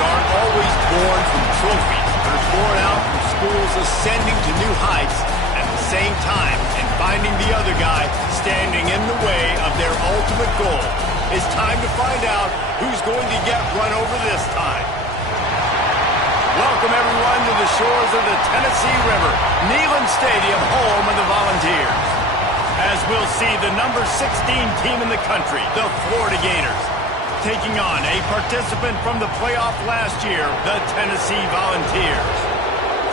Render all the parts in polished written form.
aren't always born from trophies. They're born out from schools ascending to new heights at the same time and finding the other guy standing in the way of their ultimate goal. It's time to find out who's going to get run over this time. Welcome, everyone, to the shores of the Tennessee River, Neyland Stadium, home of the Volunteers. As we'll see the number 16 team in the country, the Florida Gators, taking on a participant from the playoff last year, the Tennessee Volunteers.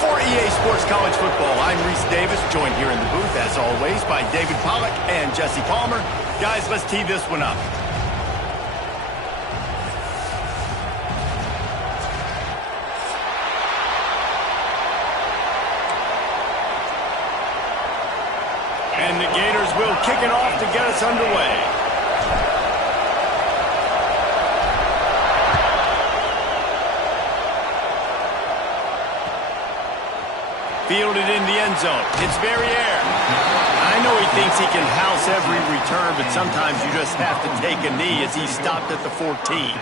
For EA Sports College Football, I'm Reese Davis, joined here in the booth, as always, by David Pollack and Jesse Palmer. Guys, let's tee this one up. And the Gators will kick it off to get us underway. Fielded in the end zone. It's Verrier. I know he thinks he can house every return, but sometimes you just have to take a knee as he stopped at the 14.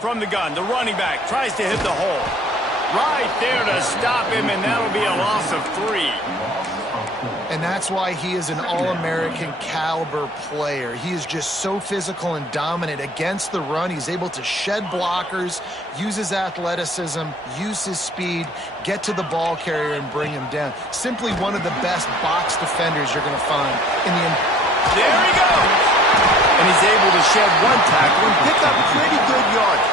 From the gun, the running back tries to hit the hole. Right there to stop him, and that'll be a loss of 3. And that's why he is an All-American caliber player. He is just so physical and dominant against the run. He's able to shed blockers, use his athleticism, use his speed, get to the ball carrier and bring him down. Simply one of the best box defenders you're going to find in the... There he goes! And he's able to shed one tackle and pick up pretty good yardage.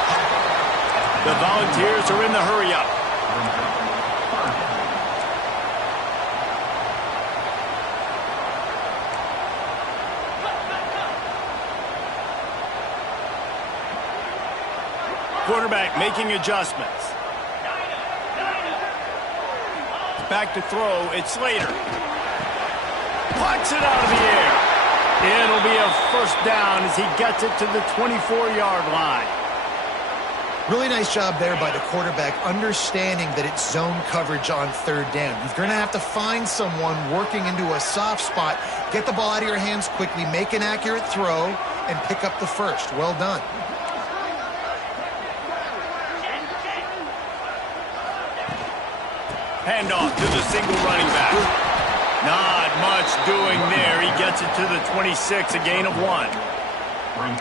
The Volunteers are in the hurry-up. Quarterback making adjustments. Back to throw, it's Slater. Plucks it out of the air. It'll be a first down as he gets it to the 24-yard line. Really nice job there by the quarterback, understanding that it's zone coverage on third down. You're going to have to find someone working into a soft spot, get the ball out of your hands quickly, make an accurate throw, and pick up the first. Well done. Handoff to the single running back. Not much doing there. He gets it to the 26, a gain of 1.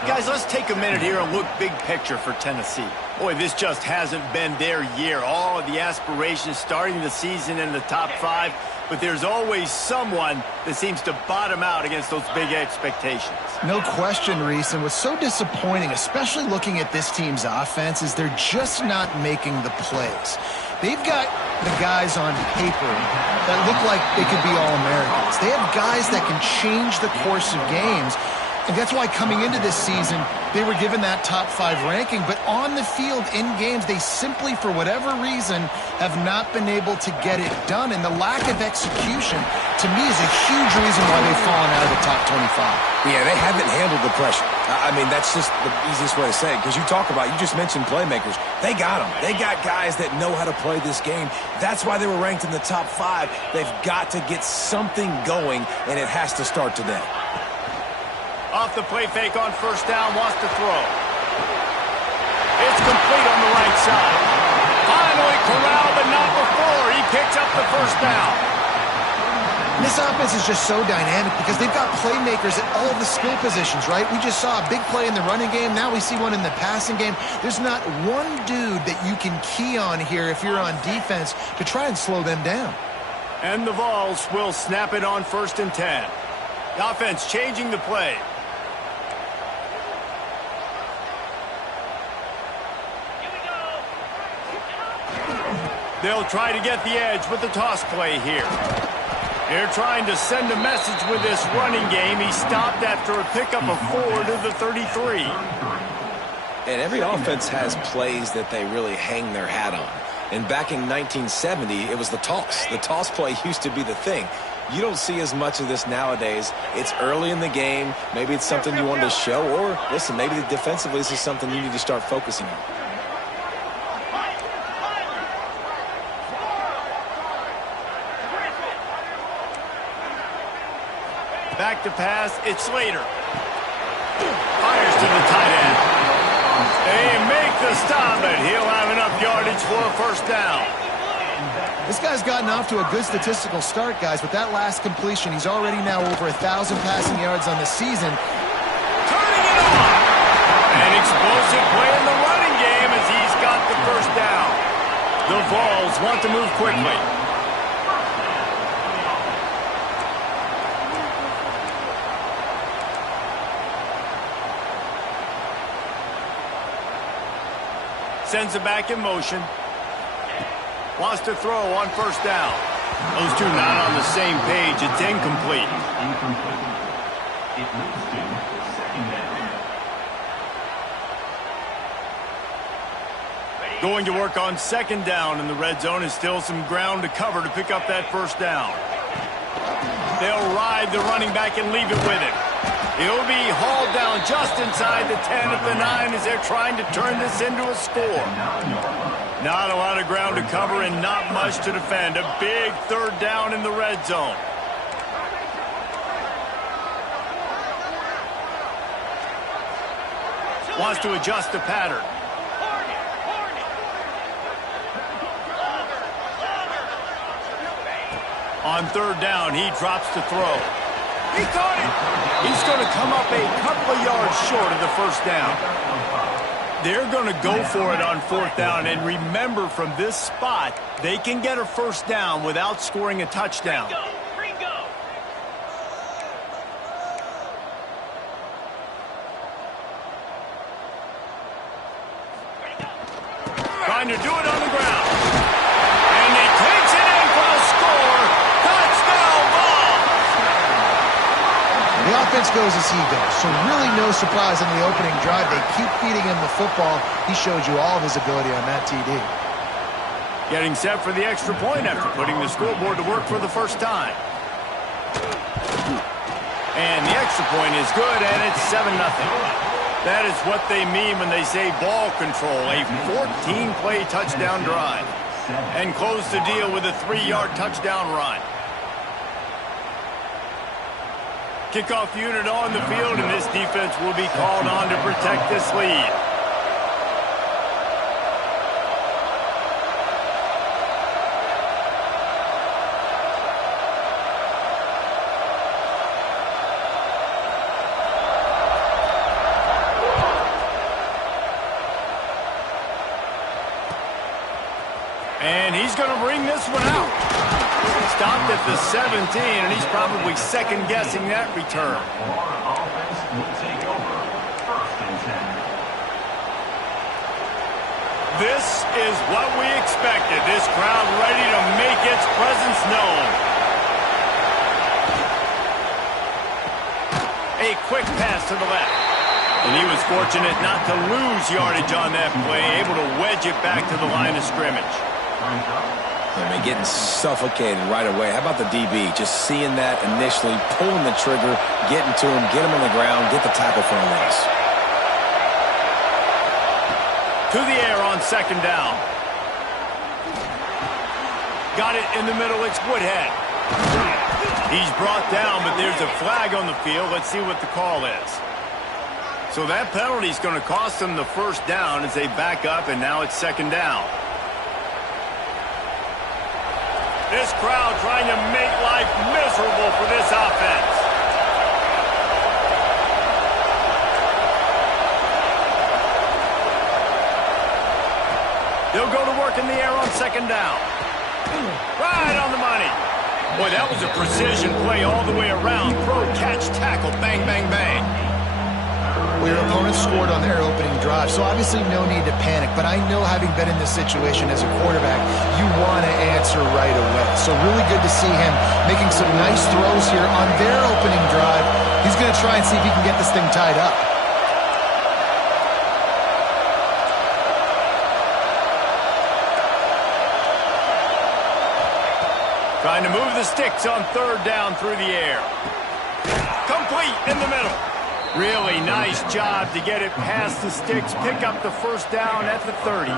Guys, let's take a minute here and look big picture for Tennessee. Boy, this just hasn't been their year. All of the aspirations starting the season in the top 5, but there's always someone that seems to bottom out against those big expectations. No question, Reese, and what's so disappointing, especially looking at this team's offense, is they're just not making the plays. They've got the guys on paper that look like they could be All-Americans. They have guys that can change the course of games. And that's why coming into this season, they were given that top 5 ranking. But on the field, in games, they simply, for whatever reason, have not been able to get it done. And the lack of execution, to me, is a huge reason why they've fallen out of the top 25. Yeah, they haven't handled the pressure. I mean, that's just the easiest way to say it. Because you just mentioned playmakers. They got them. They got guys that know how to play this game. That's why they were ranked in the top 5. They've got to get something going, and it has to start today. Off the play fake on first down, wants to throw. It's complete on the right side. Finally corralled, but not before. He picks up the first down. This offense is just so dynamic because they've got playmakers at all of the skill positions, right? We just saw a big play in the running game. Now we see one in the passing game. There's not one dude that you can key on here if you're on defense to try and slow them down. And the Vols will snap it on 1st and 10. The offense changing the play. They'll try to get the edge with the toss play here. They're trying to send a message with this running game. He stopped after a pickup of 4 to the 33. And every offense has plays that they really hang their hat on. And back in 1970, it was the toss. The toss play used to be the thing. You don't see as much of this nowadays. It's early in the game. Maybe it's something you wanted to show, or listen, maybe defensively this is something you need to start focusing on. Back to pass, it's Slater. Fires to the tight end. They make the stop, and he'll have enough yardage for a first down. This guy's gotten off to a good statistical start, guys, but that last completion, he's already now over 1,000 passing yards on the season. Turning it on. An explosive play in the running game as he's got the first down. The Vols want to move quickly. Sends it back in motion. Wants to throw on first down. Those two not on the same page. It's incomplete. It moves to second down. Going to work on second down in the red zone is still some ground to cover to pick up that first down. They'll ride the running back and leave it with him. He'll be hauled down just inside the 10 of the 9 as they're trying to turn this into a score. Not a lot of ground to cover and not much to defend. A big third down in the red zone. Wants to adjust the pattern. On third down, he drops to throw. He caught it. He's going to come up a couple of yards short of the first down. They're going to go for it on fourth down. And remember, from this spot, they can get a first down without scoring a touchdown. Trying to do it on the ground. And he takes it in for a score. Touchdown ball. The offense goes as he goes, so really no surprise in the opening drive. They keep feeding him the football. He showed you all of his ability on that TD. Getting set for the extra point after putting the scoreboard to work for the first time. And the extra point is good, and it's 7-0. That is what they mean when they say ball control, a 14-play touchdown drive. And close the deal with a 3-yard touchdown run. Kickoff unit on the field, and this defense will be called on to protect this lead. And he's going to bring this one out. Stopped at the 17, and he's probably second-guessing that return. Our offense will take over. First and 10. This is what we expected. This crowd ready to make its presence known. A quick pass to the left. And he was fortunate not to lose yardage on that play, able to wedge it back to the line of scrimmage. I mean, getting suffocated right away. How about the DB? Just seeing that initially, pulling the trigger, getting to him, get him on the ground, get the tackle for a loss. To the air on second down. Got it in the middle. It's Woodhead. He's brought down, but there's a flag on the field. Let's see what the call is. So that penalty is going to cost them the first down as they back up, and now it's second down. This crowd trying to make life miserable for this offense. They'll go to work in the air on second down. Right on the money. Boy, that was a precision play all the way around. Throw, catch, tackle, bang, bang, bang. Well, your opponent scored on their opening drive, so obviously no need to panic. But I know, having been in this situation as a quarterback, you want to answer right away. So really good to see him making some nice throws here on their opening drive. He's going to try and see if he can get this thing tied up. Trying to move the sticks on third down through the air. Complete in the middle. Really nice job to get it past the sticks. Pick up the first down at the 30.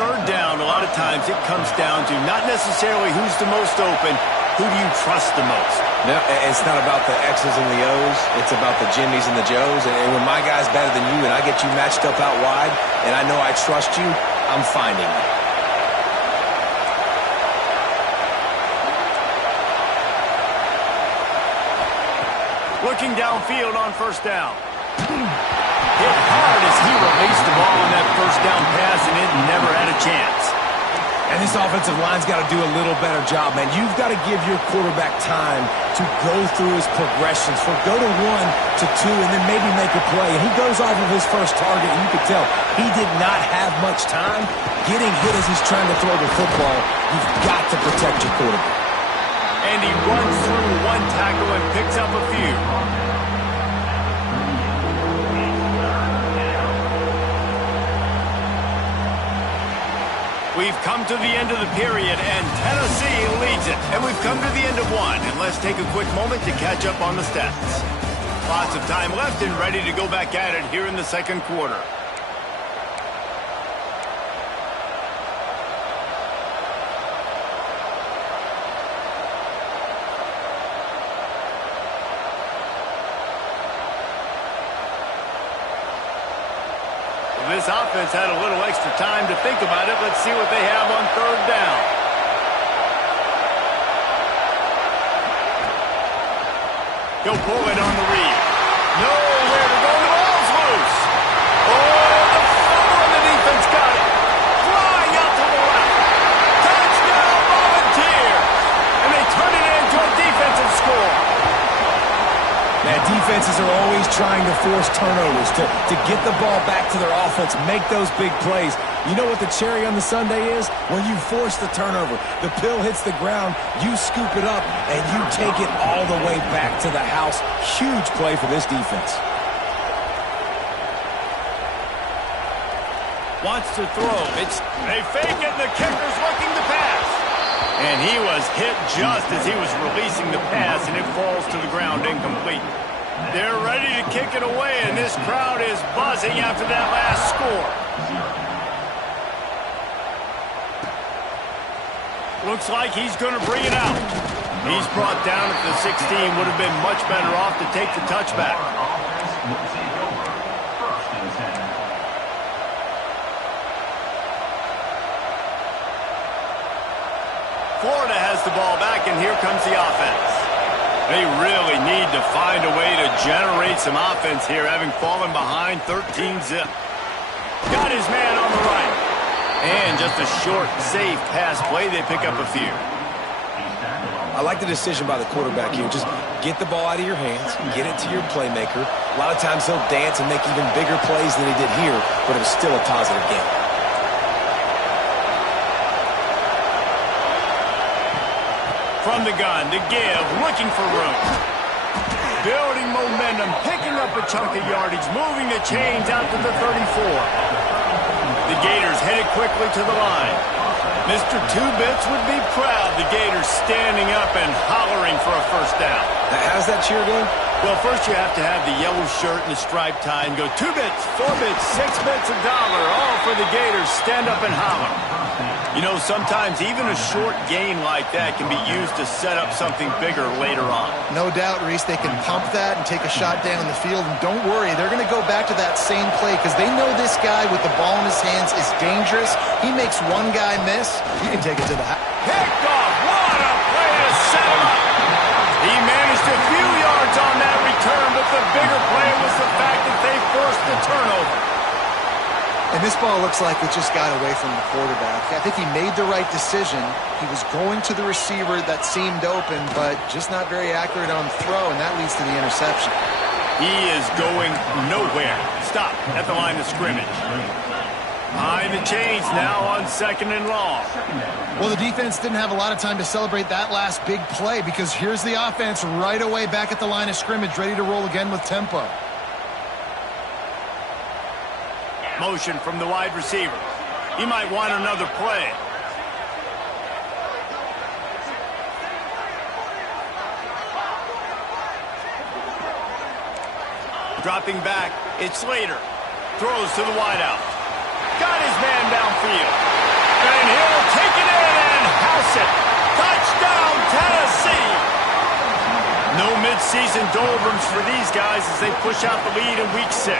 Third down, a lot of times it comes down to not necessarily who's the most open, who do you trust the most? No, it's not about the X's and the O's. It's about the Jimmies and the Joes. And when my guy's better than you and I get you matched up out wide and I know I trust you, I'm finding you. Looking downfield on first down. Hit hard as he released the ball on that first down pass, and it never had a chance. And this offensive line's got to do a little better job, man. You've got to give your quarterback time to go through his progressions. Go to 1 to 2 and then maybe make a play. And he goes off of his first target, and you can tell he did not have much time getting hit as he's trying to throw the football. You've got to protect your quarterback. And he runs through one tackle and picks up a few. We've come to the end of the period, and Tennessee leads it. And we've come to the end of one, and let's take a quick moment to catch up on the stats. Lots of time left and ready to go back at it here in the second quarter. This offense had a little extra time to think about it. Let's see what they have on third down. He'll pull it on the read. Nowhere to go. The ball's loose. Oh, the fumble and the defense got it. Flying out to the left. Touchdown, Volunteers. And they turn it into a defensive score. Man, defenses are always trying to force turnovers, to get the ball back to their offense, make those big plays. You know what the cherry on the sundae is? When you force the turnover, the pill hits the ground, you scoop it up, and you take it all the way back to the house. Huge play for this defense. Wants to throw. They fake it, and the kicker's looking to pass. And he was hit just as he was releasing the pass, and it falls to the ground incomplete. They're ready to kick it away, and this crowd is buzzing after that last score. Looks like he's going to bring it out. He's brought down at the 16. Would have been much better off to take the touchback. Florida has the ball back, and here comes the offense. They really need to find a way to generate some offense here, having fallen behind 13-zip. Got his man on the right. And just a short, safe pass play. They pick up a few. I like the decision by the quarterback here. Just get the ball out of your hands, get it to your playmaker. A lot of times he'll dance and make even bigger plays than he did here, but it was still a positive game. From the gun to give, looking for room. Building momentum, picking up a chunk of yardage, moving the chains out to the 34. The Gators headed quickly to the line. Mr. Two-Bits would be proud. The Gators standing up and hollering for a first down. How's that cheer going? Well, first you have to have the yellow shirt and the striped tie and go 2 bits, 4 bits, 6 bits, $1, all for the Gators. Stand up and holler. You know, sometimes even a short gain like that can be used to set up something bigger later on. No doubt, Reese, they can pump that and take a shot down the field. And don't worry, they're going to go back to that same play because they know this guy with the ball in his hands is dangerous. He makes one guy miss, you can take it to the house. Picked off. What a play to set him up. He managed a few yards on that return, but the bigger play was the fact that they forced the turnover. And this ball looks like it just got away from the quarterback. I think he made the right decision. He was going to the receiver that seemed open, but just not very accurate on the throw, and that leads to the interception. He is going nowhere. Stop at the line of scrimmage. Behind the chains now on 2nd and long. Well, the defense didn't have a lot of time to celebrate that last big play because here's the offense right away back at the line of scrimmage, ready to roll again with tempo. Motion from the wide receiver. He might want another play. Dropping back, it's Slater. Throws to the wideout. Got his man downfield. And he'll take it in and house it. Touchdown, Tennessee! No midseason doldrums for these guys as they push out the lead in Week 6.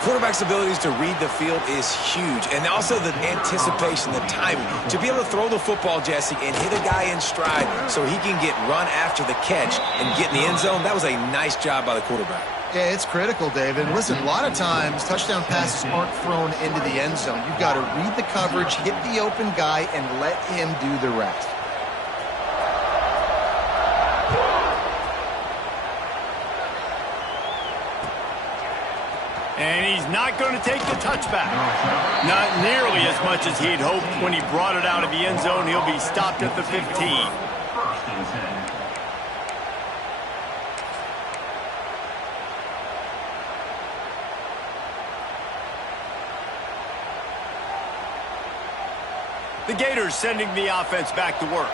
Quarterback's abilities to read the field is huge, and also the anticipation, the timing. To be able to throw the football, Jesse, and hit a guy in stride so he can get run after the catch and get in the end zone, that was a nice job by the quarterback. Yeah, it's critical, David. Listen, a lot of times touchdown passes aren't thrown into the end zone. You've got to read the coverage, hit the open guy, and let him do the rest. And he's not going to take the touchback. Not nearly as much as he'd hoped when he brought it out of the end zone. He'll be stopped at the 15. First and 10. The Gators sending the offense back to work.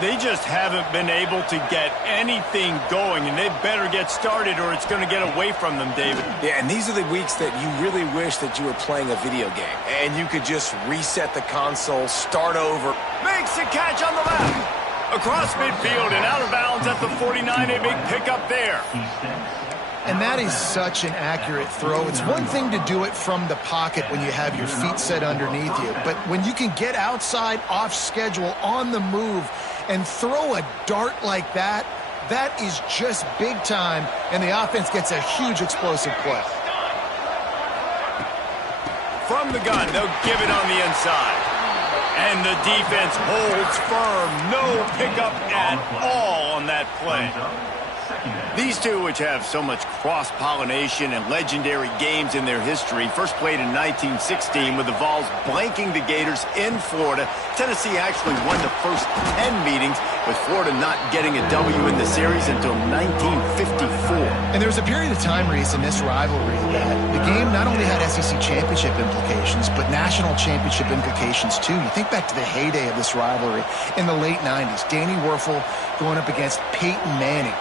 They just haven't been able to get anything going, and they better get started or it's going to get away from them, David. Yeah, and these are the weeks that you really wish that you were playing a video game and you could just reset the console, start over. Makes the catch on the left. Across midfield and out of bounds at the 49. A big pickup there. And that is such an accurate throw. It's one thing to do it from the pocket when you have your feet set underneath you, but when you can get outside, off schedule, on the move, and throw a dart like that, that is just big time, and the offense gets a huge explosive play. From the gun, they'll give it on the inside. And the defense holds firm. No pickup at all on that play. These two, which have so much cross-pollination and legendary games in their history, first played in 1916 with the Vols blanking the Gators in Florida. Tennessee actually won the first 10 meetings, with Florida not getting a W in the series until 1954. And there was a period of time, Reese, in this rivalry that the game not only had SEC championship implications, but national championship implications too. You think back to the heyday of this rivalry in the late 90s. Danny Werfel going up against Peyton Manning.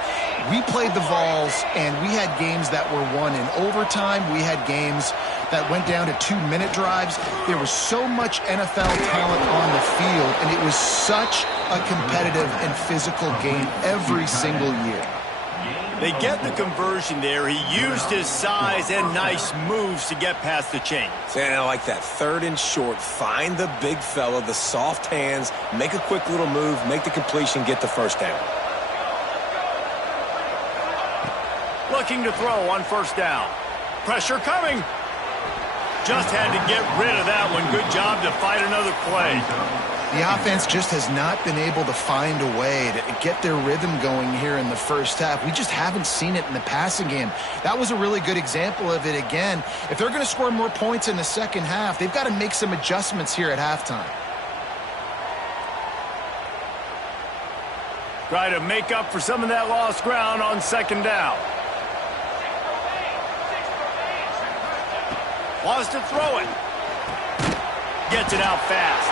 We played the Vols, and we had games that were won in overtime. We had games that went down to 2-minute drives. There was so much NFL talent on the field, and it was such a competitive and physical game every single year. They get the conversion there. He used his size and nice moves to get past the chains. And I like that. Third and short, find the big fella, the soft hands, make a quick little move, make the completion, get the first down. Looking to throw on first down. Pressure coming. Just had to get rid of that one. Good job to fight another play. The offense just has not been able to find a way to get their rhythm going here in the first half. We just haven't seen it in the passing game. That was a really good example of it again. If they're going to score more points in the second half, they've got to make some adjustments here at halftime. Try to make up for some of that lost ground on second down. Wants to throw it. Gets it out fast.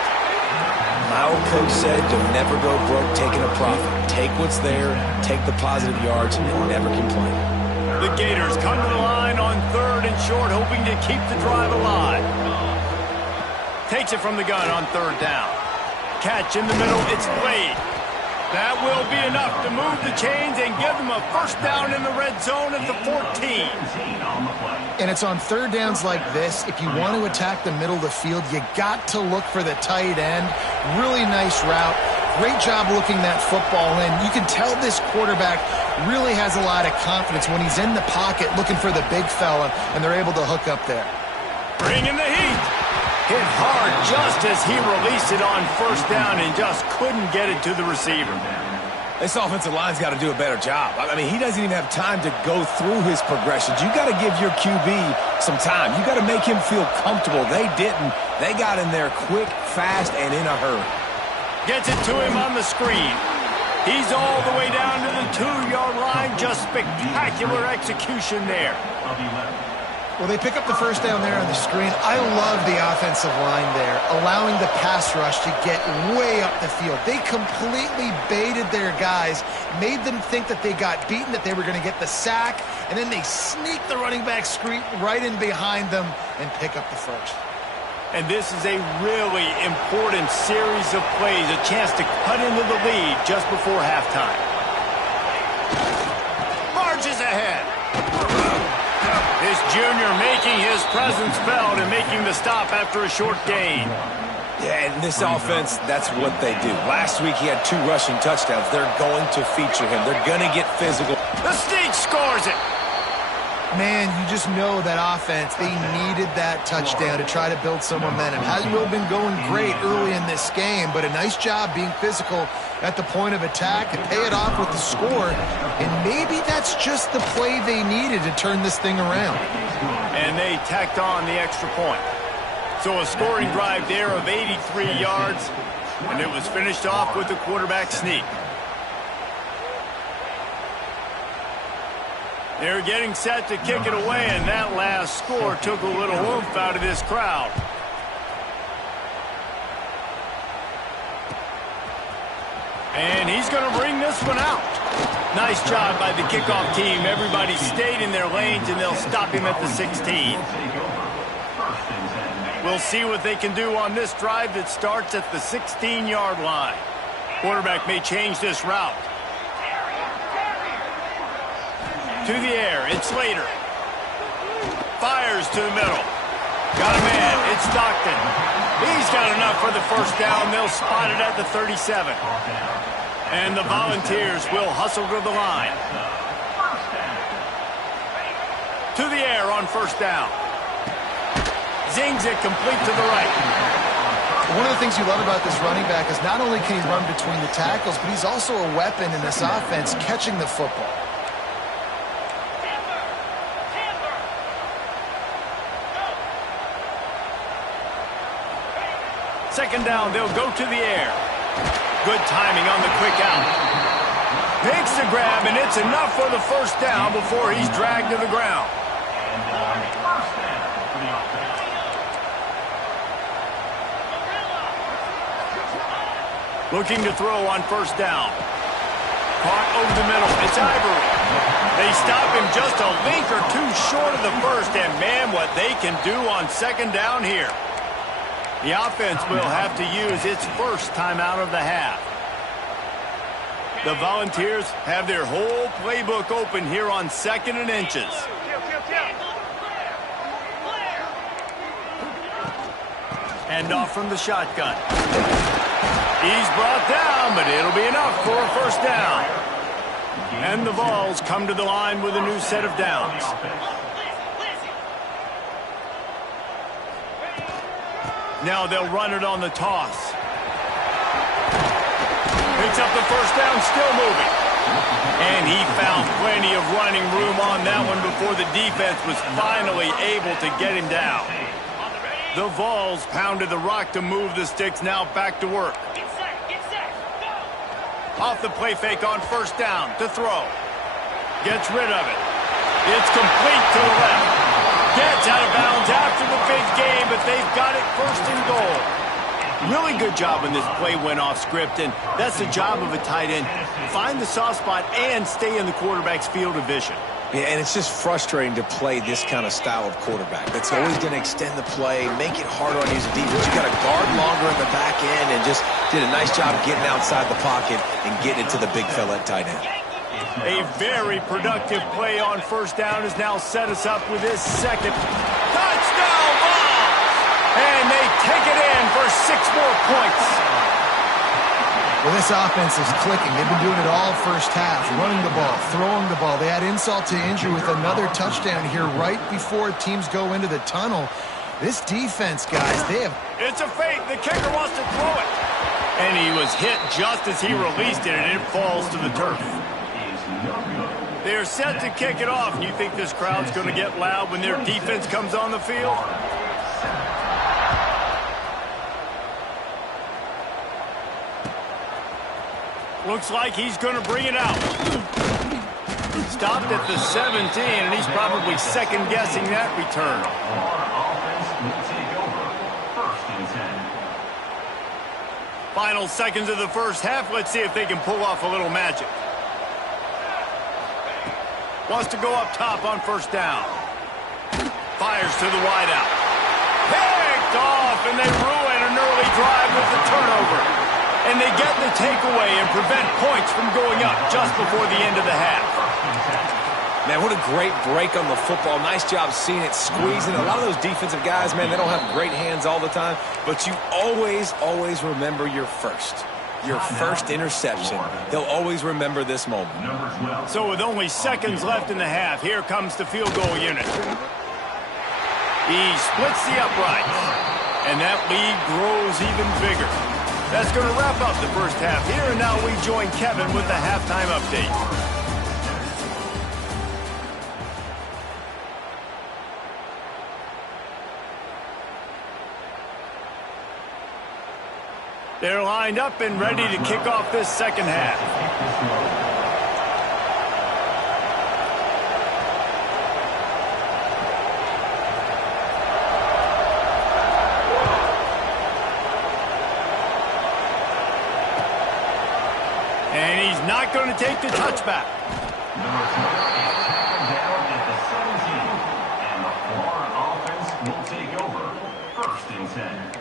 My old coach said you'll never go broke taking a profit. Take what's there, take the positive yards, and never complain. The Gators come to the line on third and short, hoping to keep the drive alive. Takes it from the gun on third down. Catch in the middle, it's Blade. That will be enough to move the chains and give them a first down in the red zone at the 14. And it's on third downs like this. If you want to attack the middle of the field, you got to look for the tight end. Really nice route. Great job looking that football in. You can tell this quarterback really has a lot of confidence when he's in the pocket looking for the big fella, and they're able to hook up there. Bring in the heat. Hit hard just as he released it on first down and just couldn't get it to the receiver. This offensive line's got to do a better job. I mean, he doesn't even have time to go through his progressions. You got to give your QB some time. You got to make him feel comfortable. They didn't. They got in there quick, fast, and in a hurry. Gets it to him on the screen. He's all the way down to the 2-yard line. Just spectacular execution there. Well, they pick up the first down there on the screen. I love the offensive line there, allowing the pass rush to get way up the field. They completely baited their guys, made them think that they got beaten, that they were going to get the sack, and then they sneak the running back screen right in behind them and pick up the first. And this is a really important series of plays, a chance to cut into the lead just before halftime. Marches ahead. This junior making his presence felt and making the stop after a short gain. Yeah, and this offense, that's what they do. Last week he had 2 rushing touchdowns. They're going to feature him. They're going to get physical. The Sneak scores it. Man, you just know that offense, they needed that touchdown to try to build some momentum. Hasn't really been going great early in this game, but a nice job being physical at the point of attack and pay it off with the score. And maybe that's just the play they needed to turn this thing around. And they tacked on the extra point. So a scoring drive there of 83 yards, and it was finished off with the quarterback sneak. They're getting set to kick it away, and that last score took a little oomph out of this crowd. And he's going to bring this one out. Nice job by the kickoff team. Everybody stayed in their lanes, and they'll stop him at the 16. We'll see what they can do on this drive that starts at the 16-yard line. Quarterback may change this route. To the air, it's Slater. Fires to the middle. Got a man, it's Stockton. He's got enough for the first down. They'll spot it at the 37. And the Volunteers will hustle to the line. To the air on first down. Zings it complete to the right. One of the things you love about this running back is not only can he run between the tackles, but he's also a weapon in this offense catching the football. Second down, they'll go to the air. Good timing on the quick out. Makes the grab, and it's enough for the first down before he's dragged to the ground. Looking to throw on first down. Caught over the middle. It's Ivory. They stop him just a link or two short of the first, and man, what they can do on second down here. The offense will have to use its first timeout of the half. The Volunteers have their whole playbook open here on 2nd and inches. Hand off from the shotgun. He's brought down, but it'll be enough for a first down. And the Vols come to the line with a new set of downs. Now they'll run it on the toss. Picks up the first down, still moving. And he found plenty of running room on that one before the defense was finally able to get him down. The Vols pounded the rock to move the sticks, now back to work. Off the play fake on first down to throw. Gets rid of it. It's complete to the left. Gets out of bounds after the big game, but they've got it first and goal. Really good job when this play went off script, and that's the job of a tight end. Find the soft spot and stay in the quarterback's field of vision. Yeah, and it's just frustrating to play this kind of style of quarterback. That's always going to extend the play, make it harder on you as a defense. You got to guard longer in the back end, and just did a nice job getting outside the pocket and getting it to the big fella at tight end. A very productive play on first down has now set us up with his second touchdown ball. And they take it in for 6 more points. Well, this offense is clicking. They've been doing it all first half, running the ball, throwing the ball. They had insult to injury with another touchdown here right before teams go into the tunnel. This defense, guys, they have... It's a fake. The kicker wants to throw it. And he was hit just as he released it, and it falls to the turf. They're set to kick it off, and you think this crowd's going to get loud when their defense comes on the field? Looks like he's going to bring it out. Stopped at the 17, and he's probably second-guessing that return. Offense will take over. 1st and 10. Final seconds of the first half. Let's see if they can pull off a little magic. Wants to go up top on 1st down. Fires to the wideout. Picked off, and they ruin an early drive with the turnover. And they get the takeaway and prevent points from going up just before the end of the half. Man, what a great break on the football. Nice job seeing it, squeezing. A lot of those defensive guys, man, they don't have great hands all the time, but you always, always remember your first interception. They'll always remember this moment. So with only seconds left in the half, here comes the field goal unit. He splits the uprights, and that lead grows even bigger. That's going to wrap up the first half here, and now we join Kevin with the halftime update. They're lined up and ready to kick off this second half. And he's not going to take the touchback. Number 12 is tackled down at the 17. And the Florida offense will take over. 1st and 10.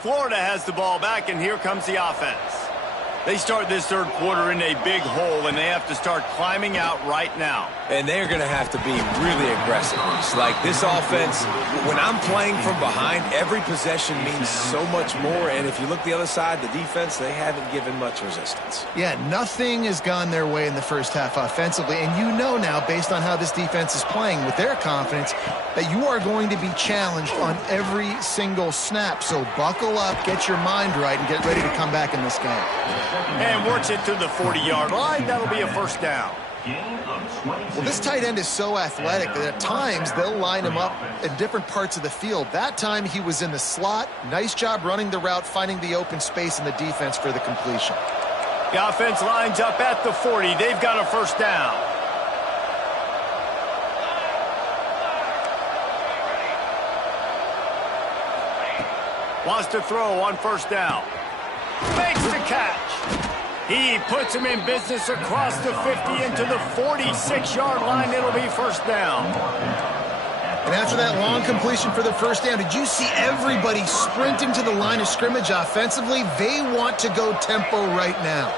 Florida has the ball back, and here comes the offense. They start this third quarter in a big hole, and they have to start climbing out right now. And they're going to have to be really aggressive. It's like this offense, when I'm playing from behind, every possession means so much more. And if you look the other side, the defense, they haven't given much resistance. Yeah, nothing has gone their way in the first half offensively. And you know now, based on how this defense is playing with their confidence, that you are going to be challenged on every single snap. So buckle up, get your mind right, and get ready to come back in this game. And works it to the 40-yard line. That'll be a 1st down. Well, this tight end is so athletic that at times they'll line him up in different parts of the field. That time he was in the slot. Nice job running the route, finding the open space in the defense for the completion. The offense lines up at the 40. They've got a 1st down. Wants to throw on 1st down. Makes the catch. He puts him in business across the 50 into the 46-yard line. It'll be 1st down. And after that long completion for the 1st down, did you see everybody sprinting to the line of scrimmage offensively? They want to go tempo right now.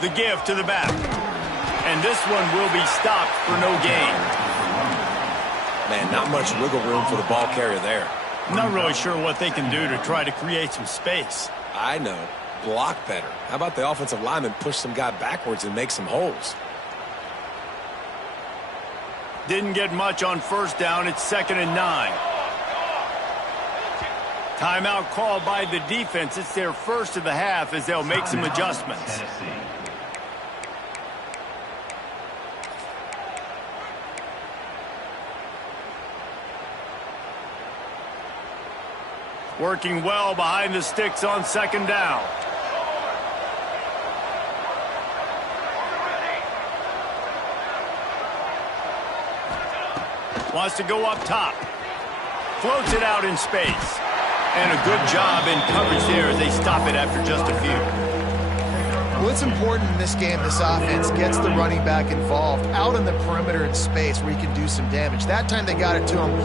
The give to the back. And this one will be stopped for no gain. Man, not much wiggle room for the ball carrier there. Not really sure what they can do to try to create some space. I know. Block better. How about the offensive lineman push some guy backwards and make some holes? Didn't get much on 1st down. It's 2nd and 9. Timeout called by the defense. It's their first of the half as they'll make some adjustments. Working well behind the sticks on 2nd down. Wants to go up top. Floats it out in space. And a good job in coverage there as they stop it after just a few. Well, it's important in this game, this offense gets the running back involved out on the perimeter in space where he can do some damage. That time they got it to him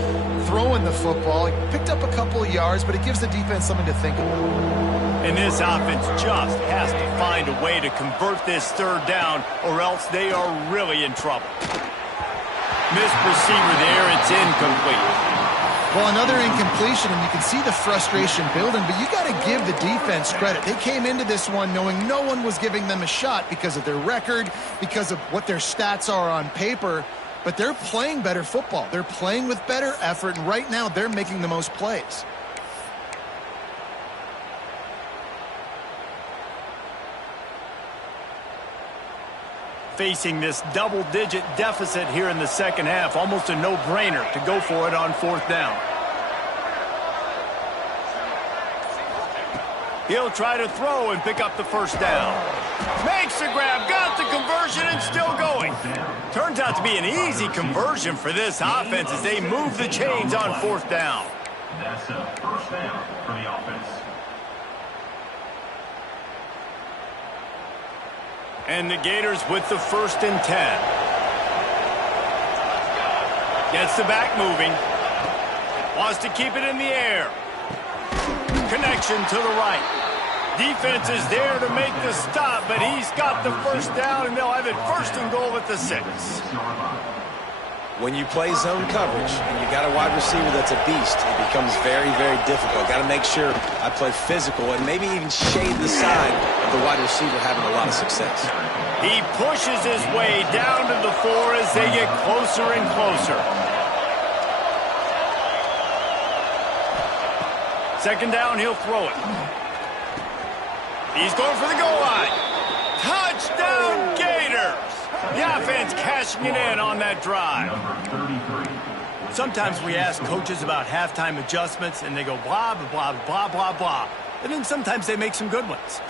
throwing the football. He picked up a couple of yards, but it gives the defense something to think about. And this offense just has to find a way to convert this 3rd down or else they are really in trouble. Missed receiver there. It's incomplete. Well, another incompletion, and you can see the frustration building, but you got to give the defense credit. They came into this one knowing no one was giving them a shot because of their record, because of what their stats are on paper, but they're playing better football. They're playing with better effort, and right now they're making the most plays. Facing this double-digit deficit here in the second half, almost a no-brainer to go for it on 4th down. He'll try to throw and pick up the first down. Makes the grab, got the conversion, and still going. Turns out to be an easy conversion for this offense as they move the chains on 4th down. That's a first down for the offense. And the Gators with the 1st and 10. Gets the back moving. Wants to keep it in the air. Connection to the right. Defense is there to make the stop, but he's got the first down, and they'll have it 1st and goal at the 6. When you play zone coverage and you got a wide receiver that's a beast, it becomes very, very difficult. Got to make sure I play physical and maybe even shade the side of the wide receiver having a lot of success. He pushes his way down to the 4 as they get closer and closer. 2nd down, he'll throw it. He's going for the goal line. Touchdown, Gators! The offense cashing it in on that drive. Sometimes we ask coaches about halftime adjustments, and they go blah, blah, blah, blah, blah. And then sometimes they make some good ones.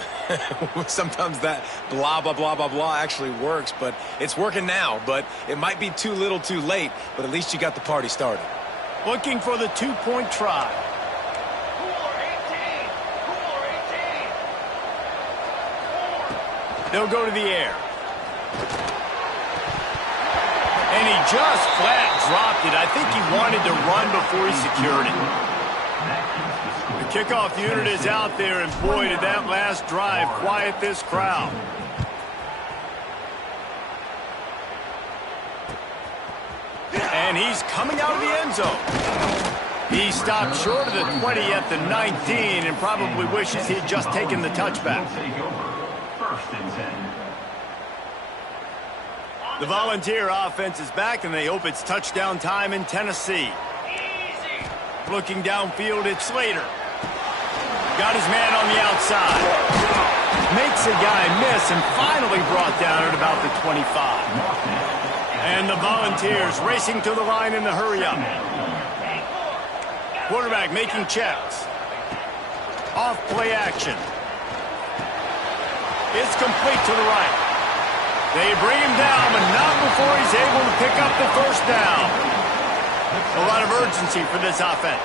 Sometimes that blah, blah, blah, blah, blah actually works, but it's working now. But it might be too little too late, but at least you got the party started. Looking for the 2-point try. They'll go to the air. And he just flat dropped it. I think he wanted to run before he secured it. The kickoff unit is out there, and boy, did that last drive quiet this crowd. And he's coming out of the end zone. He stopped short of the 20 at the 19 and probably wishes he had just taken the touchback. The Volunteer offense is back, and they hope it's touchdown time in Tennessee. Looking downfield, it's Slater. Got his man on the outside. Makes a guy miss and finally brought down at about the 25. And the Volunteers racing to the line in the hurry-up. Quarterback making checks. Off play action. It's complete to the right. They bring him down, but not before he's able to pick up the first down. A lot of urgency for this offense.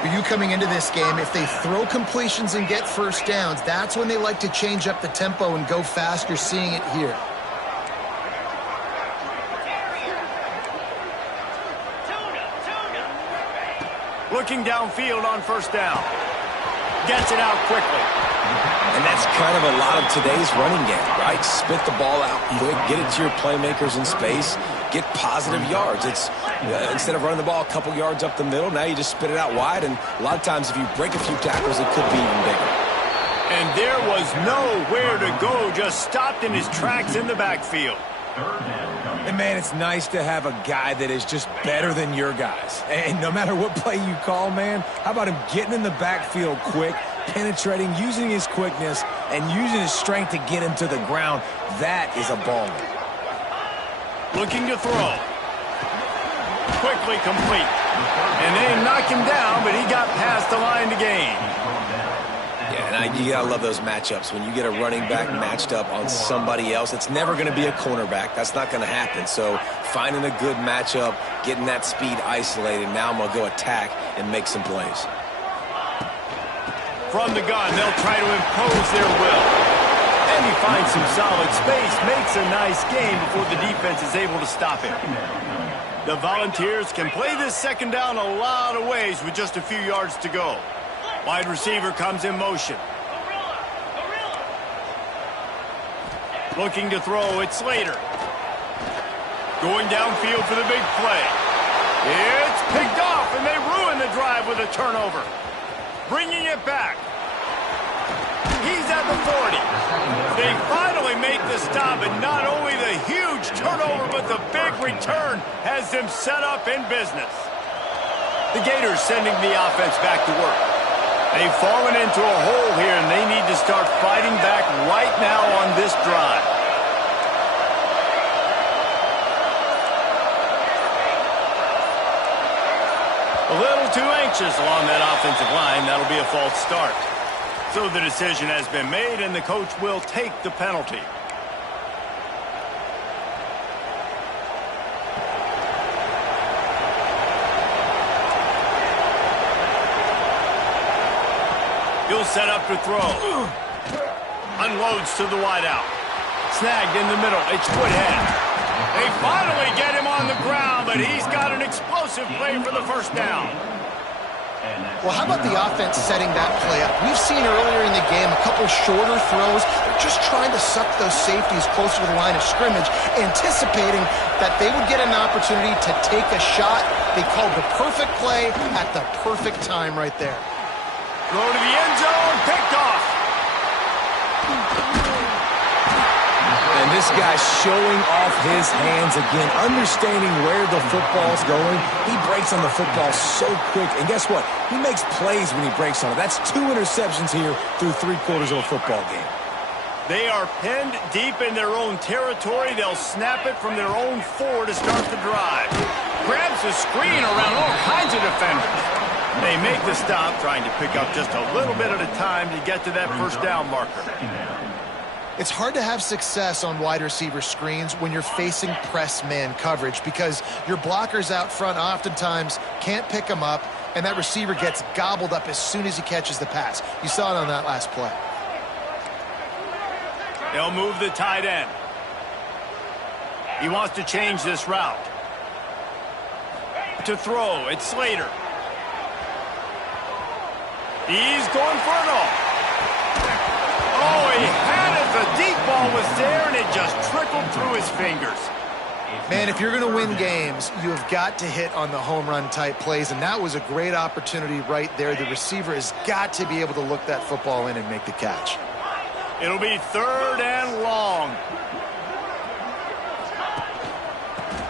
For you coming into this game, if they throw completions and get first downs, that's when they like to change up the tempo and go fast. You're seeing it here. Looking downfield on first down. Gets it out quickly. And that's kind of a lot of today's running game, right? Spit the ball out quick, get it to your playmakers in space, get positive yards. It's instead of running the ball a couple yards up the middle, now you just spit it out wide, and a lot of times if you break a few tackles, it could be even bigger. And there was nowhere to go, just stopped in his tracks in the backfield. And, man, it's nice to have a guy that is just better than your guys. And no matter what play you call, man, how about him getting in the backfield quick, penetrating, using his quickness, and using his strength to get him to the ground? That is a baller. Looking to throw. Quickly complete. And they knock him down, but he got past the line to gain. Yeah, and you gotta love those matchups. When you get a running back matched up on somebody else, it's never going to be a cornerback. That's not going to happen. So finding a good matchup, getting that speed isolated, now I'm going to go attack and make some plays. From the gun, they'll try to impose their will. And he finds some solid space, makes a nice game before the defense is able to stop him. The Volunteers can play this second down a lot of ways with just a few yards to go. Wide receiver comes in motion. Looking to throw, it's Slater. Going downfield for the big play. It's picked off, and they ruin the drive with a turnover. Bringing it back. He's at the 40. They finally make the stop, and not only the huge turnover, but the big return has them set up in business. The Gators sending the offense back to work. They've fallen into a hole here, and they need to start fighting back right now on this drive. too anxious along that offensive line. That'll be a false start. So the decision has been made, and the coach will take the penalty. He'll set up to throw. Unloads to the wideout. Snagged in the middle. It's Woodhead. They finally get him on the ground, but he's got an explosive play for the first down. Well, how about the offense setting that play up? We've seen earlier in the game a couple shorter throws. They're just trying to suck those safeties closer to the line of scrimmage, anticipating that they would get an opportunity to take a shot. They called the perfect play at the perfect time right there. Throw to the end zone, picked off. And this guy's showing off his hands again, understanding where the football's going. He breaks on the football so quick. And guess what? He makes plays when he breaks on it. That's 2 interceptions here through 3/4 of a football game. They are pinned deep in their own territory. They'll snap it from their own 4 to start the drive. Grabs the screen around all kinds of defenders. They make the stop, trying to pick up just a little bit at a time to get to that first down marker. It's hard to have success on wide receiver screens when you're facing press man coverage because your blockers out front oftentimes can't pick them up, and that receiver gets gobbled up as soon as he catches the pass. You saw it on that last play. They'll move the tight end. He wants to change this route. To throw, it's Slater. He's going for it all. Oh, he had it. The deep ball was there, and it just trickled through his fingers. Man, if you're going to win games, you have got to hit on the home run type plays, and that was a great opportunity right there. The receiver has got to be able to look that football in and make the catch. It'll be 3rd and long.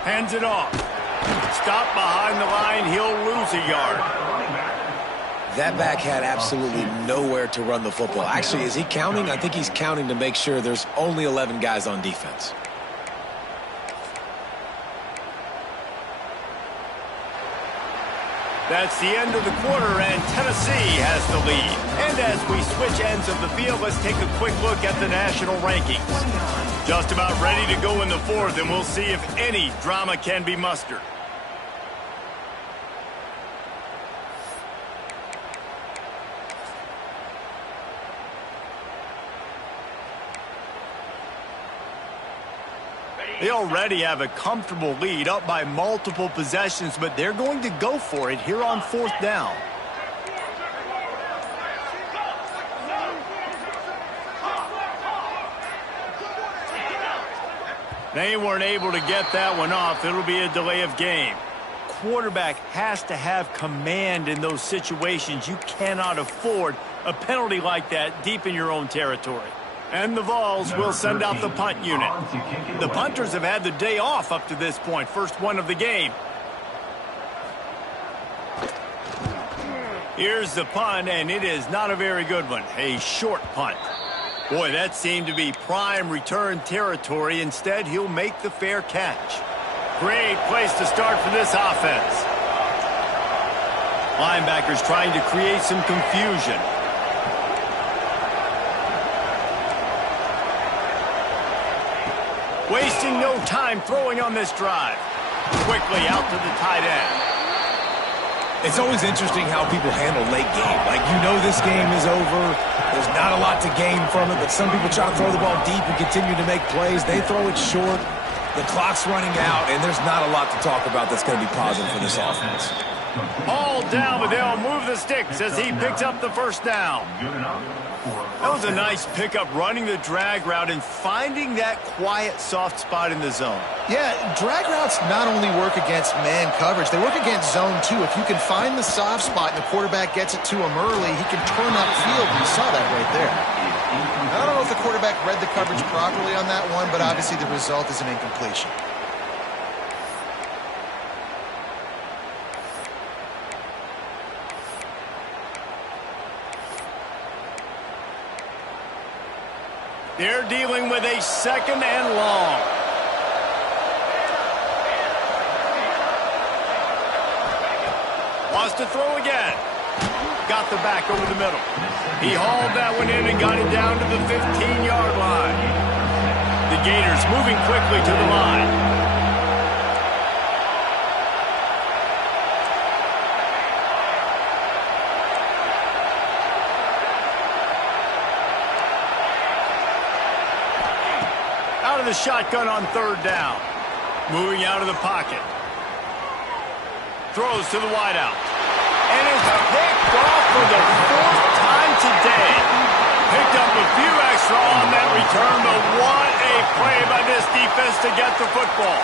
Hands it off. Stop behind the line. He'll lose a yard. That back had absolutely nowhere to run the football. Actually, is he counting? I think he's counting to make sure there's only 11 guys on defense. That's the end of the quarter, and Tennessee has the lead. And as we switch ends of the field, let's take a quick look at the national rankings. Just about ready to go in the 4th, and we'll see if any drama can be mustered. They already have a comfortable lead, up by multiple possessions, but they're going to go for it here on 4th down. They weren't able to get that one off. It'll be a delay of game. Quarterback has to have command in those situations. You cannot afford a penalty like that deep in your own territory. And the Vols will send out the punt unit. The punters have had the day off up to this point. First one of the game. Here's the punt, and it is not a very good one. A short punt. Boy, that seemed to be prime return territory. Instead, he'll make the fair catch. Great place to start for this offense. Linebackers trying to create some confusion. Wasting no time throwing on this drive. Quickly out to the tight end. It's always interesting how people handle late game. Like, you know this game is over. There's not a lot to gain from it, but some people try to throw the ball deep and continue to make plays. They throw it short. The clock's running out, and there's not a lot to talk about that's going to be positive for this offense. All down, but they'll move the sticks as he picks up the first down. That was a nice pickup, running the drag route and finding that quiet, soft spot in the zone. Yeah, drag routes not only work against man coverage, they work against zone too. If you can find the soft spot and the quarterback gets it to him early, he can turn upfield. You saw that right there. I don't know if the quarterback read the coverage properly on that one, but obviously the result is an incompletion. They're dealing with a 2nd and long. Wants to throw again. Got the back over the middle. He hauled that one in and got it down to the 15-yard line. The Gators moving quickly to the line. Out of the shotgun on third down. Moving out of the pocket. Throws to the wideout. And is picked off for the fourth time today. Picked up a few extra on that return, but what a play by this defense to get the football.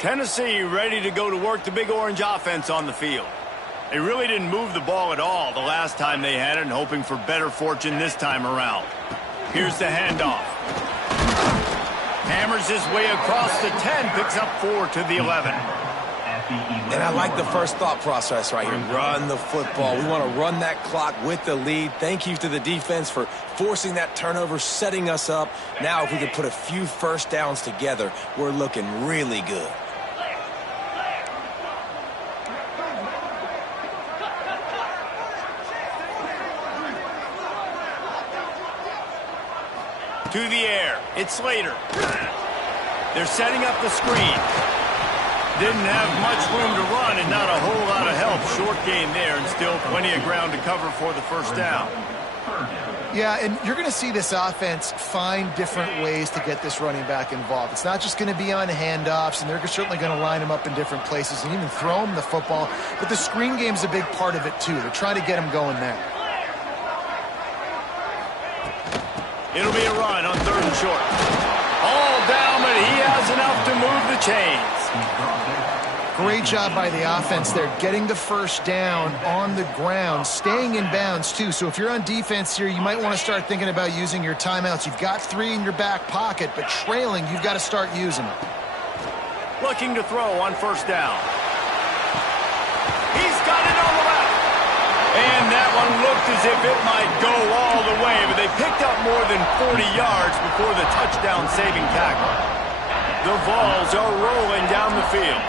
Tennessee ready to go to work the Big Orange offense on the field. They really didn't move the ball at all the last time they had it, and hoping for better fortune this time around. Here's the handoff. Hammers his way across the 10, picks up 4 to the 11. And I like the first thought process right here. Run the football. We want to run that clock with the lead. Thank you to the defense for forcing that turnover, setting us up. Now if we could put a few first downs together, we're looking really good. To the air. It's Slater. They're setting up the screen. Didn't have much room to run and not a whole lot of help. Short game there and still plenty of ground to cover for the first down. Yeah, and you're going to see this offense find different ways to get this running back involved. It's not just going to be on handoffs, and they're certainly going to line him up in different places and even throw him the football. But the screen game's a big part of it, too. They're trying to get him going there. It'll be a run on third and short. All down, but he has enough to move the chains. Great job by the offense there, getting the first down on the ground, staying in bounds, too. So if you're on defense here, you might want to start thinking about using your timeouts. You've got 3 in your back pocket, but trailing, you've got to start using them. Looking to throw on first down. He's got it on the left. And that one looked as if it might go all the way, but they picked up more than 40 yards before the touchdown-saving tackle. The Vols are rolling down the field.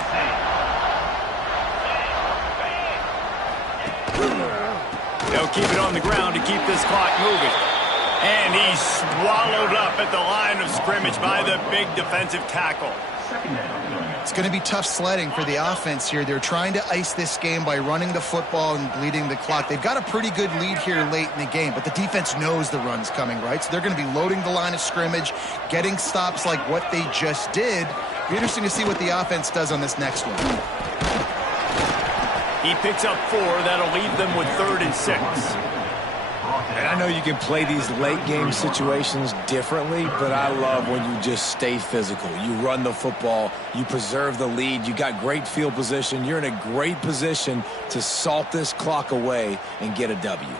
They'll keep it on the ground to keep this clock moving. And he's swallowed up at the line of scrimmage by the big defensive tackle. It's going to be tough sledding for the offense here. They're trying to ice this game by running the football and bleeding the clock. They've got a pretty good lead here late in the game, but the defense knows the run's coming, right? So they're going to be loading the line of scrimmage, getting stops like what they just did. It'll be interesting to see what the offense does on this next one. He picks up 4. That'll leave them with 3rd and 6. And I know you can play these late-game situations differently, but I love when you just stay physical. You run the football, you preserve the lead, you got great field position. You're in a great position to salt this clock away and get a W.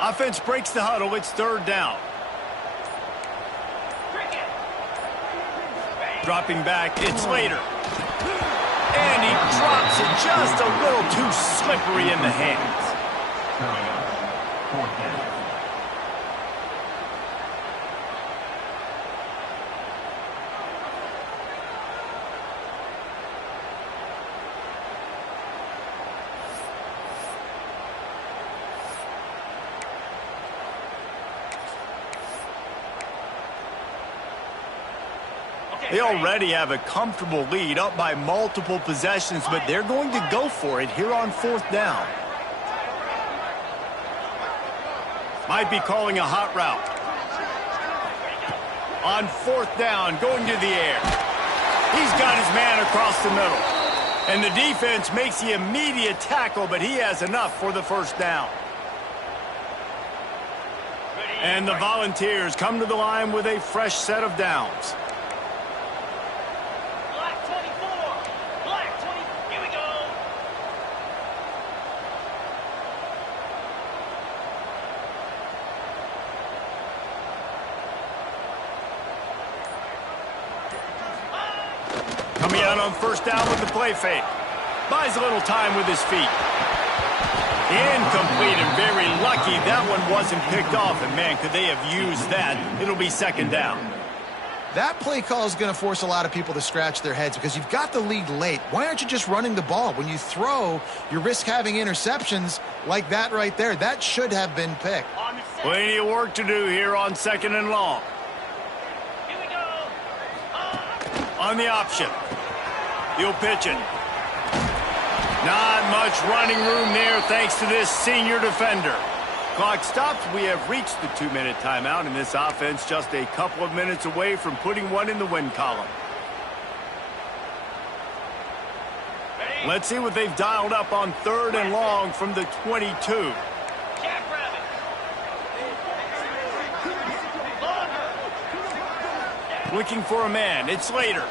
Offense breaks the huddle. It's 3rd down. Dropping back, it's Slater. And he drops it just a little too slippery in the hands. They already have a comfortable lead, up by multiple possessions, but they're going to go for it here on 4th down. Might be calling a hot route. On 4th down, going to the air. He's got his man across the middle. And the defense makes the immediate tackle, but he has enough for the first down. And the Volunteers come to the line with a fresh set of downs. Coming out on first down with the play fake. Buys a little time with his feet. Incomplete, and very lucky that one wasn't picked off. And, man, could they have used that? It'll be second down. That play call is going to force a lot of people to scratch their heads because you've got the lead late. Why aren't you just running the ball? When you throw, you risk having interceptions like that right there. That should have been picked. Plenty of work to do here on second and long. Here we go. On the option. He'll pitch it. Not much running room there thanks to this senior defender. Clock stops. We have reached the 2-minute timeout, and this offense just a couple of minutes away from putting one in the win column. Let's see what they've dialed up on third and long from the 22. Jackrabbit. Looking for a man. It's Slater.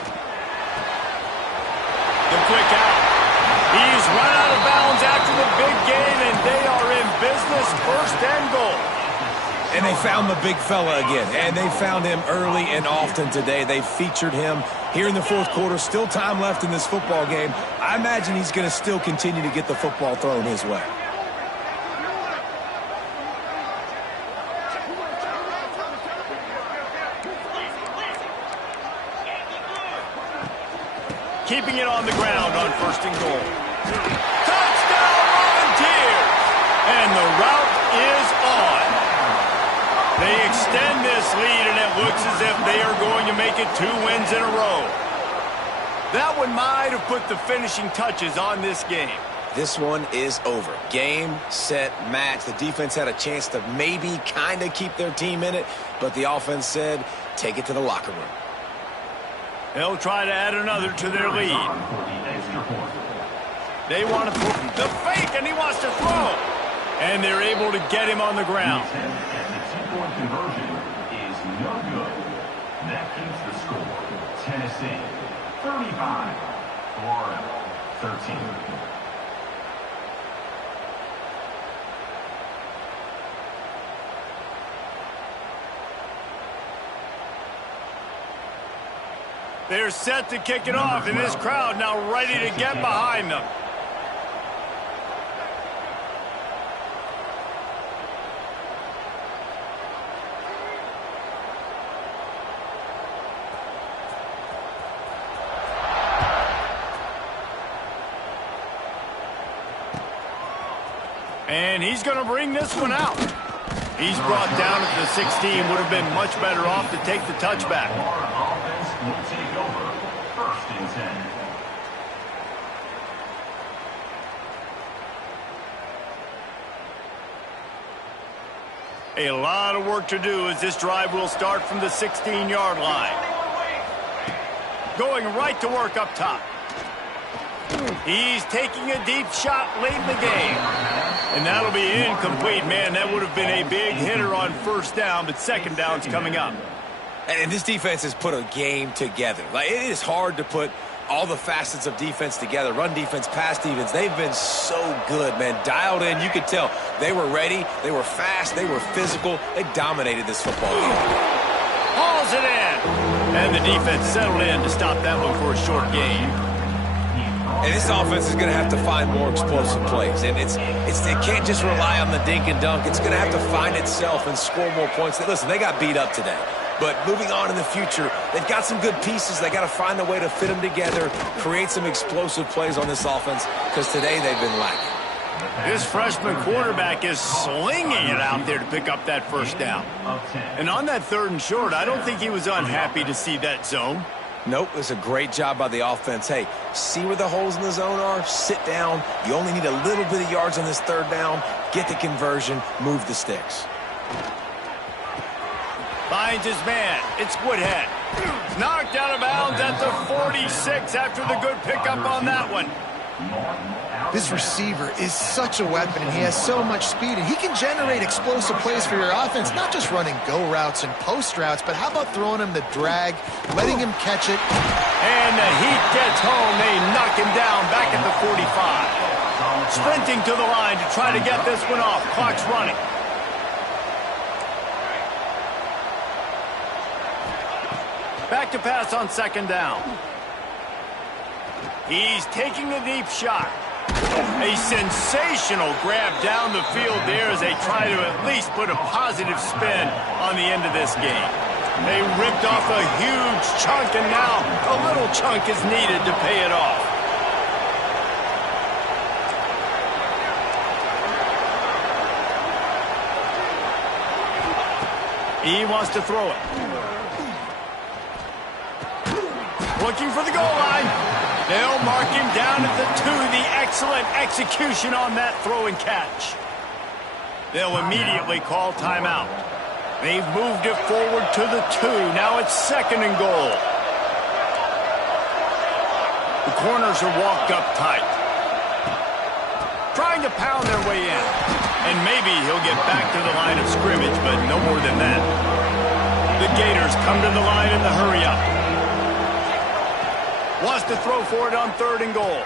The quick out. He's run out of bounds after the big gain, and they are in business, first and goal. And they found the big fella again, and they found him early and often today. They featured him here in the fourth quarter. Still time left in this football game. I imagine he's going to still continue to get the football thrown his way. Keeping it on the ground on first and goal. Touchdown, Volunteers! And the route is on. They extend this lead, and it looks as if they are going to make it 2 wins in a row. That one might have put the finishing touches on this game. This one is over. Game, set, match. The defense had a chance to maybe kind of keep their team in it, but the offense said, take it to the locker room. They'll try to add another to their lead. They want to put the fake, and he wants to throw. And they're able to get him on the ground. The 2-point conversion is no good. That keeps the score. Tennessee 35, Florida 13. They're set to kick it off, and this crowd now ready to get behind them. And he's going to bring this one out. He's brought down at the 16. Would have been much better off to take the touchback. Offense will take over. First and 10. A lot of work to do as this drive will start from the 16-yard line. Going right to work up top. He's taking a deep shot late in the game. And that'll be incomplete. Man, that would have been a big hitter on first down, but second down's coming up. And this defense has put a game together. Like, it is hard to put all the facets of defense together. Run defense, pass defense. They've been so good, man. Dialed in. You could tell they were ready. They were fast. They were physical. They dominated this football game. Hauls it in. And the defense settled in to stop that one for a short gain. And this offense is going to have to find more explosive plays. And it can't just rely on the dink and dunk. It's going to have to find itself and score more points. Listen, they got beat up today. But moving on in the future, they've got some good pieces. They got to find a way to fit them together, create some explosive plays on this offense, because today they've been lacking. This freshman quarterback is slinging it out there to pick up that first down. And on that third and short, I don't think he was unhappy to see that zone. Nope, it's a great job by the offense. Hey, see where the holes in the zone are, sit down. You only need a little bit of yards on this third down. Get the conversion, move the sticks. Finds his man. It's Woodhead. Knocked out of bounds at the 46 after the good pickup on that one. This receiver is such a weapon, and he has so much speed, and he can generate explosive plays for your offense, not just running go routes and post routes, but how about throwing him the drag, letting him catch it. And the heat gets home. They knock him down back at the 45. Sprinting to the line to try to get this one off. Clock's running. Back to pass on second down. He's taking the deep shot. A sensational grab down the field there as they try to at least put a positive spin on the end of this game. They ripped off a huge chunk, and now a little chunk is needed to pay it off. He wants to throw it. Looking for the goal line. They'll mark him down at the 2. The excellent execution on that throw and catch. They'll immediately call timeout. They've moved it forward to the 2. Now it's 2nd and goal. The corners are walked up tight. Trying to pound their way in. And maybe he'll get back to the line of scrimmage, but no more than that. The Gators come to the line in the hurry-up. Wants to throw for it on 3rd and goal.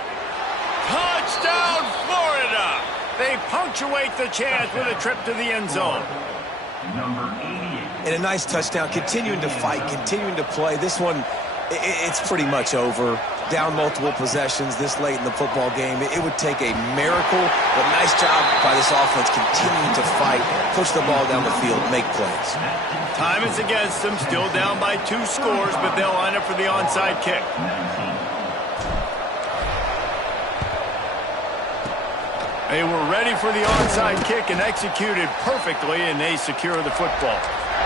Touchdown, Florida! They punctuate the chance with a trip to the end zone. Number 88. And a nice touchdown, continuing to fight, continuing to play. This one, it's pretty much over. Down multiple possessions this late in the football game. It would take a miracle, but nice job by this offense continuing to fight, push the ball down the field, make plays. Time is against them, still down by 2 scores, but they'll line up for the onside kick. They were ready for the onside kick and executed perfectly, and they secure the football.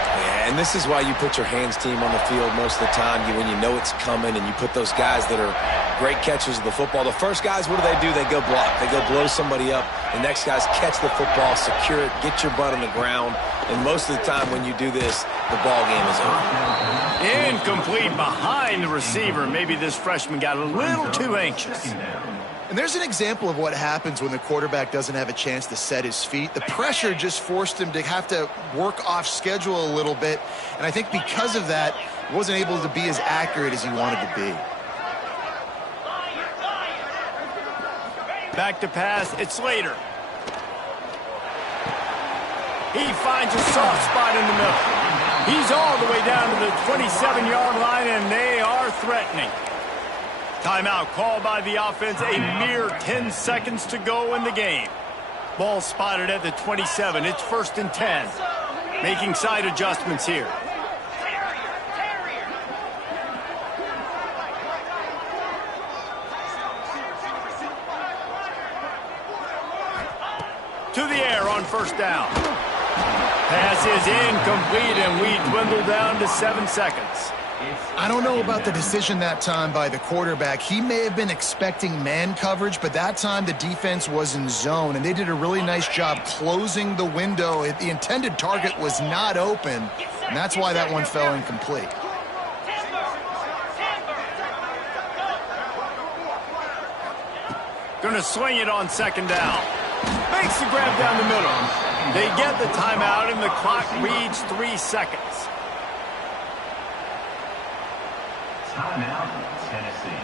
Yeah, and this is why you put your hands team on the field most of the time when you know it's coming, and you put those guys that are great catchers of the football. The first guys, what do? They go block. They go blow somebody up. The next guys catch the football, secure it, get your butt on the ground. And most of the time when you do this, the ball game is over. Incomplete behind the receiver. Maybe this freshman got a little too anxious. And there's an example of what happens when the quarterback doesn't have a chance to set his feet. The pressure just forced him to have to work off schedule a little bit. And I think because of that, he wasn't able to be as accurate as he wanted to be. Back to pass, it's Slater. He finds a soft spot in the middle. He's all the way down to the 27-yard line, and they are threatening. Timeout called by the offense, a mere 10 seconds to go in the game. Ball spotted at the 27. It's 1st and 10. Making side adjustments here. To the air on 1st down. Pass is incomplete, and we dwindle down to 7 seconds. I don't know about the decision that time by the quarterback. He may have been expecting man coverage, but that time the defense was in zone, and they did a really nice job closing the window. The intended target was not open, and that's why that one fell incomplete. Going to swing it on 2nd down. Makes the grab down the middle. They get the timeout, and the clock reads 3 seconds. Timeout, Tennessee.